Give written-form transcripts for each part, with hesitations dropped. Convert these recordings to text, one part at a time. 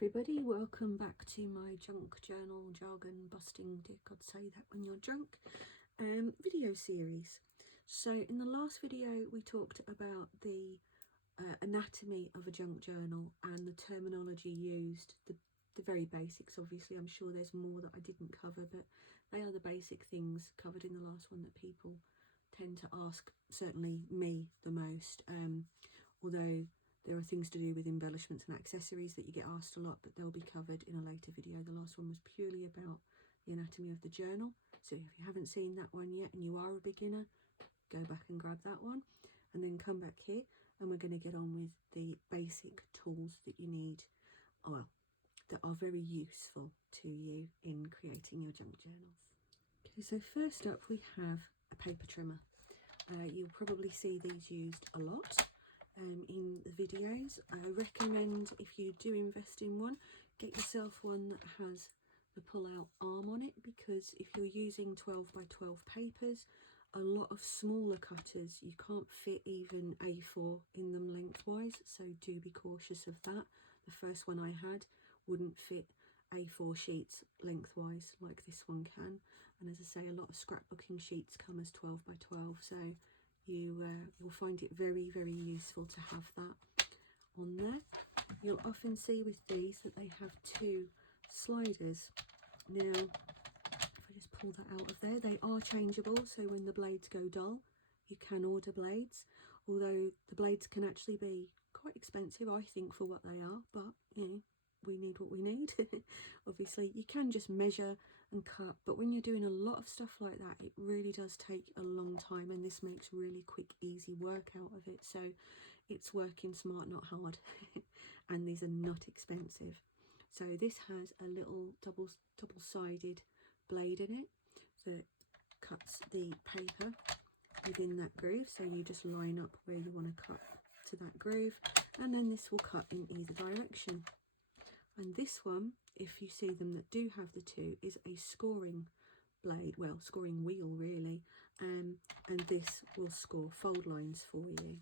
everybody, welcome back to my junk journal jargon busting, did God say that when you're drunk, video series. So in the last video we talked about the anatomy of a junk journal and the terminology used, the very basics. Obviously I'm sure there's more that I didn't cover, but they are the basic things covered in the last one that people tend to ask, certainly me, the most, although there are things to do with embellishments and accessories that you get asked a lot, but they'll be covered in a later video. The last one was purely about the anatomy of the journal. So if you haven't seen that one yet and you are a beginner, go back and grab that one and then come back here and we're going to get on with the basic tools that you need, well, that are very useful to you in creating your junk journals. Okay, so first up we have a paper trimmer. You'll probably see these used a lot in the videos. I recommend, if you do invest in one, get yourself one that has the pull-out arm on it, because if you're using 12 by 12 papers, a lot of smaller cutters, you can't fit even A4 in them lengthwise, so do be cautious of that. The first one I had wouldn't fit A4 sheets lengthwise like this one can, and as I say, a lot of scrapbooking sheets come as 12 by 12, so you'll find it very, very useful to have that on there. You'll often see with these that they have two sliders. Now, if I just pull that out of there, they are changeable, so when the blades go dull, you can order blades, although the blades can actually be quite expensive, I think, for what they are, but you know, we need what we need. Obviously you can just measure and cut, but when you're doing a lot of stuff like that, it really does take a long time, and this makes really quick, easy work out of it. So it's working smart, not hard. And these are not expensive. So this has a little double-sided blade in it that cuts the paper within that groove, so you just line up where you want to cut to that groove, and then this will cut in either direction. And this one, if you see them that do have the two, is a scoring blade, well, scoring wheel really, and this will score fold lines for you.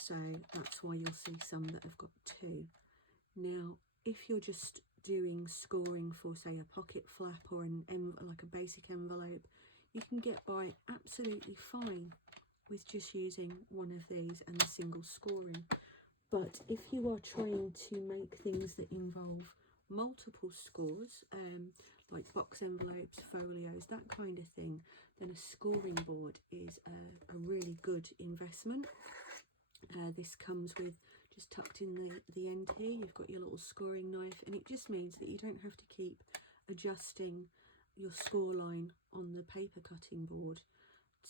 So that's why you'll see some that have got two. Now, if you're just doing scoring for, say, a pocket flap or like a basic envelope, you can get by absolutely fine with just using one of these and the single scoring. But if you are trying to make things that involve multiple scores, like box envelopes, folios, that kind of thing, then a scoring board is a really good investment. This comes with, just tucked in the end here, you've got your little scoring knife, and it just means that you don't have to keep adjusting your score line on the paper cutting board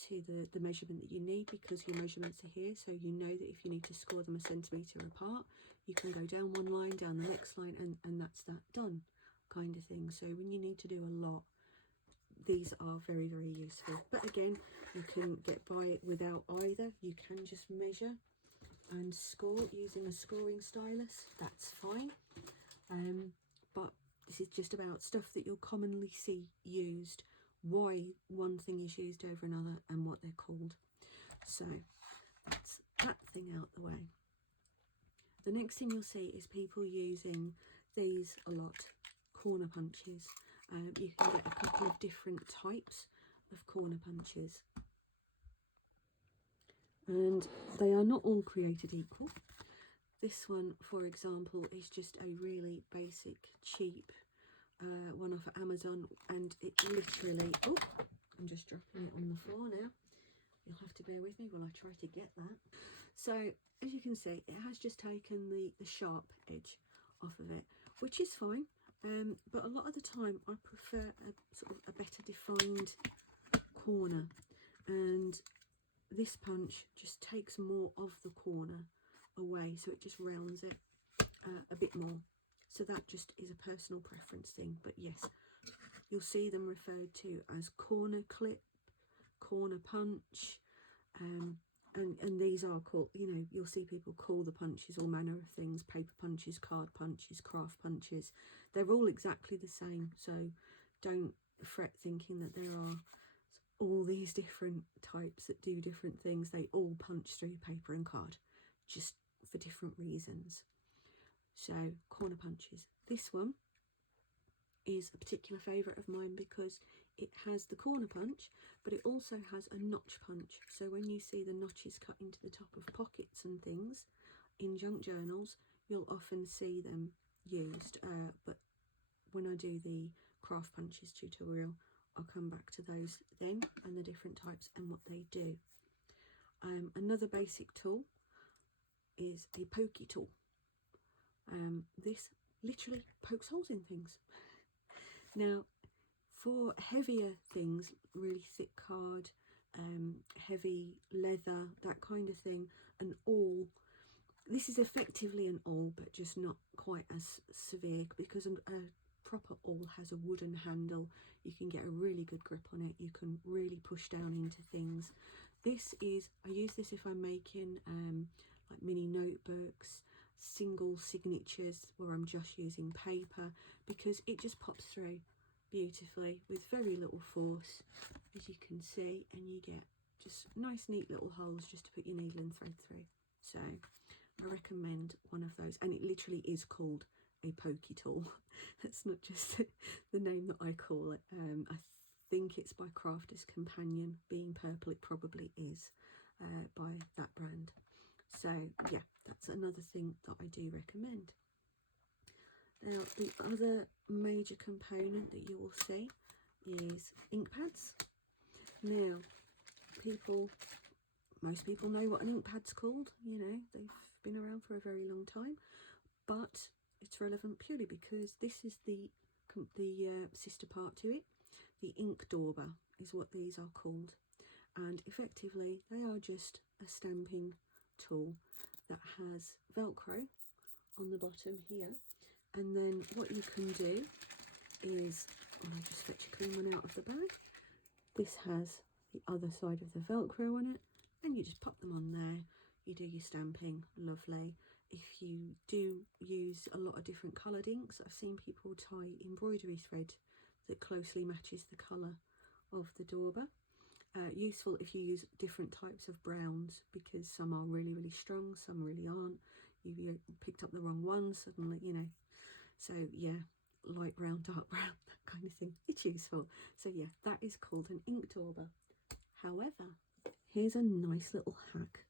to the measurement that you need, because your measurements are here, so you know that if you need to score them a centimetre apart, you can go down one line, down the next line, and that's that done, kind of thing. So when you need to do a lot, these are very, very useful. But again, you can get by without either. You can just measure and score using a scoring stylus, that's fine. But this is just about stuff that you'll commonly see used, why one thing is used over another, and what they're called. So that's that thing out the way. The next thing you'll see is people using these a lot, corner punches. You can get a couple of different types of corner punches, and they are not all created equal. This one, for example, is just a really basic, cheap one off of Amazon, and it literally, oh, I'm just dropping it on the floor now. You'll have to bear with me while I try to get that. So as you can see, it has just taken the sharp edge off of it, which is fine, but a lot of the time I prefer a sort of a better defined corner, and this punch just takes more of the corner away, so it just rounds it a bit more. So that just is a personal preference thing, but yes, you'll see them referred to as corner clip, corner punch, and these are called, you know, you'll see people call the punches all manner of things: paper punches, card punches, craft punches. They're all exactly the same, so don't fret thinking that there are all these different types that do different things. They all punch through paper and card, just for different reasons. So corner punches. This one is a particular favourite of mine because it has the corner punch, but it also has a notch punch. So when you see the notches cut into the top of pockets and things in junk journals, you'll often see them used. But when I do the craft punches tutorial, I'll come back to those then and the different types and what they do. Another basic tool is a pokey tool. This literally pokes holes in things. Now, for heavier things, really thick card, heavy leather, that kind of thing, an awl. This is effectively an awl, but just not quite as severe, because a proper awl has a wooden handle. You can get a really good grip on it. You can really push down into things. This is, I use this if I'm making like mini notebooks, single signatures where I'm just using paper, because it just pops through beautifully with very little force, as you can see, and you get just nice neat little holes just to put your needle and thread through. So I recommend one of those, and it literally is called a pokey tool. That's not just the name that I call it. I think it's by Crafter's Companion. Being purple, it probably is by that brand. So yeah, that's another thing that I do recommend. Now, the other major component that you will see is ink pads. Now, most people know what an ink pad's called. You know, they've been around for a very long time, but it's relevant purely because this is the sister part to it. The ink dauber is what these are called, and effectively they are just a stamping tool that has Velcro on the bottom here. And then what you can do is, I'll just fetch a clean one out of the bag. This has the other side of the Velcro on it, and you just pop them on there. You do your stamping, lovely. If you do use a lot of different coloured inks, I've seen people tie embroidery thread that closely matches the colour of the dauber. Useful if you use different types of browns, because some are really, really strong, some really aren't. You picked up the wrong one suddenly, you know. So yeah, light brown, dark brown, that kind of thing. It's useful. So yeah, that is called an ink dauber. However, here's a nice little hack.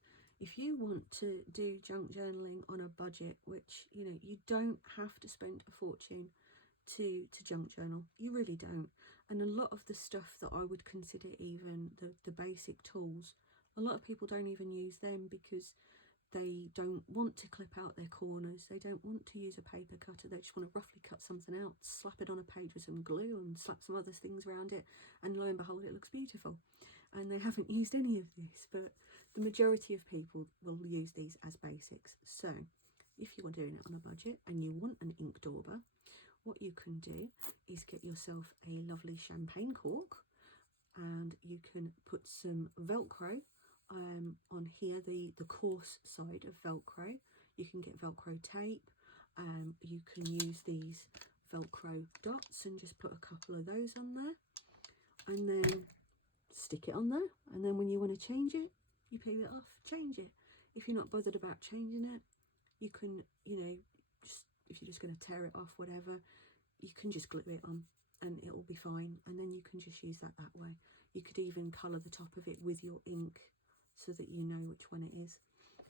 If you want to do junk journaling on a budget, which, you know, you don't have to spend a fortune to junk journal, you really don't. And a lot of the stuff that I would consider even the basic tools, a lot of people don't even use them because they don't want to clip out their corners. They don't want to use a paper cutter. They just want to roughly cut something out, slap it on a page with some glue and slap some other things around it, and lo and behold, it looks beautiful. And they haven't used any of this, but the majority of people will use these as basics. So if you are doing it on a budget and you want an ink dauber, what you can do is get yourself a lovely champagne cork, and you can put some Velcro on here, the coarse side of Velcro. You can get Velcro tape. You can use these Velcro dots and just put a couple of those on there, and then stick it on there. And then when you want to change it, you peel it off, change it. If you're not bothered about changing it, you can, you know, just if you're just going to tear it off, whatever, you can just glue it on and it will be fine. And then you can just use that way. You could even colour the top of it with your ink so that you know which one it is.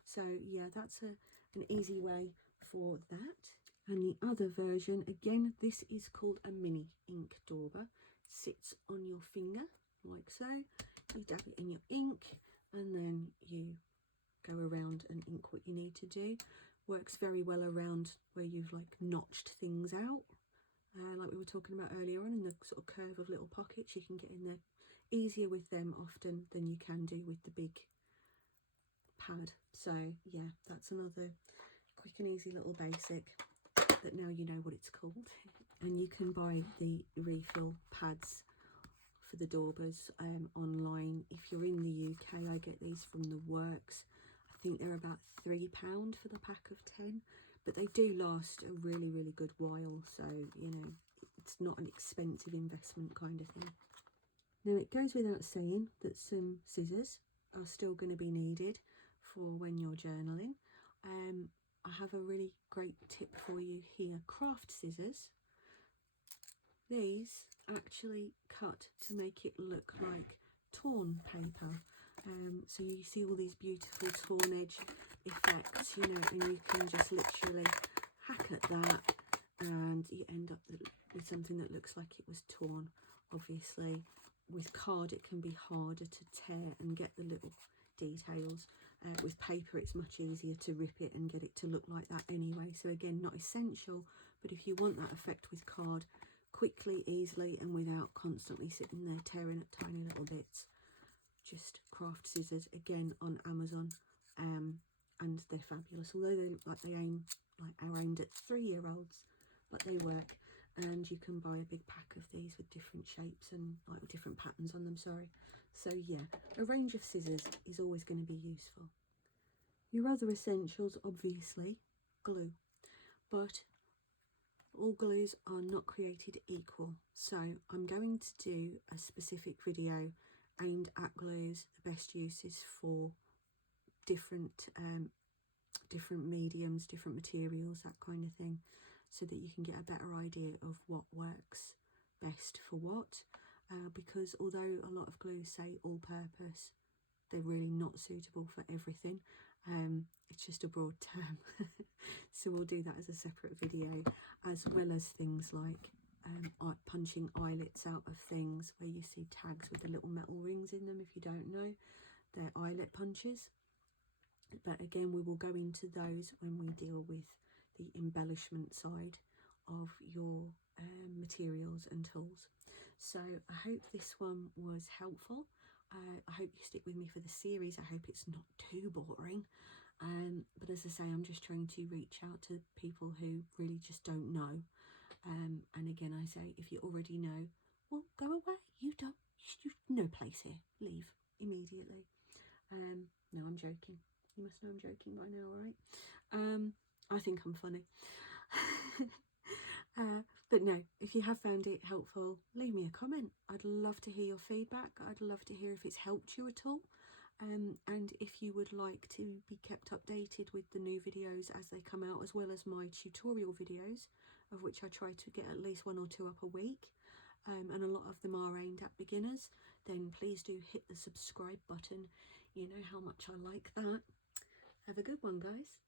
So yeah, that's an easy way for that. And the other version, again, this is called a mini ink dauber. Sits on your finger like so. You dab it in your ink and then you go around and ink what you need to do. Works very well around where you've like notched things out, like we were talking about earlier on, in the sort of curve of little pockets. You can get in there easier with them often than you can do with the big pad. So yeah, that's another quick and easy little basic that now you know what it's called. And you can buy the refill pads for the daubers online. If you're in the UK, I get these from the Works. I think they're about £3 for the pack of 10, but they do last a really, really good while. So, you know, it's not an expensive investment kind of thing. Now, it goes without saying that some scissors are still going to be needed for when you're journaling. I have a really great tip for you here. Craft scissors, these actually cut to make it look like torn paper. So you see all these beautiful torn edge effects, you know, and you can just literally hack at that and you end up with something that looks like it was torn. Obviously with card it can be harder to tear and get the little details. With paper it's much easier to rip it and get it to look like that anyway. So again, not essential, but if you want that effect with card quickly, easily, and without constantly sitting there tearing at tiny little bits, just craft scissors, again on Amazon, and they're fabulous. Although they look like they are aimed at 3-year-olds, but they work. And you can buy a big pack of these with different shapes and like with different patterns on them, sorry. So yeah, a range of scissors is always going to be useful. Your other essentials, obviously, glue, but all glues are not created equal. So I'm going to do a specific video aimed at glues, the best uses for different different mediums, different materials, that kind of thing, so that you can get a better idea of what works best for what, because although a lot of glues say all purpose, they're really not suitable for everything. It's just a broad term. So we'll do that as a separate video, as well as things like punching eyelets out of things, where you see tags with the little metal rings in them. If you don't know, they're eyelet punches. But again, we will go into those when we deal with the embellishment side of your materials and tools. So I hope this one was helpful. I hope you stick with me for the series. I hope it's not too boring. But as I say, I'm just trying to reach out to people who really just don't know. And again, I say, if you already know, well, go away. You don't. No place here. Leave immediately. No, I'm joking. You must know I'm joking by now, right? I think I'm funny. But no, if you have found it helpful, leave me a comment. I'd love to hear your feedback. I'd love to hear if it's helped you at all. And if you would like to be kept updated with the new videos as they come out, as well as my tutorial videos, of which I try to get at least 1 or 2 up a week, and a lot of them are aimed at beginners, then please do hit the subscribe button. You know how much I like that. Have a good one, guys.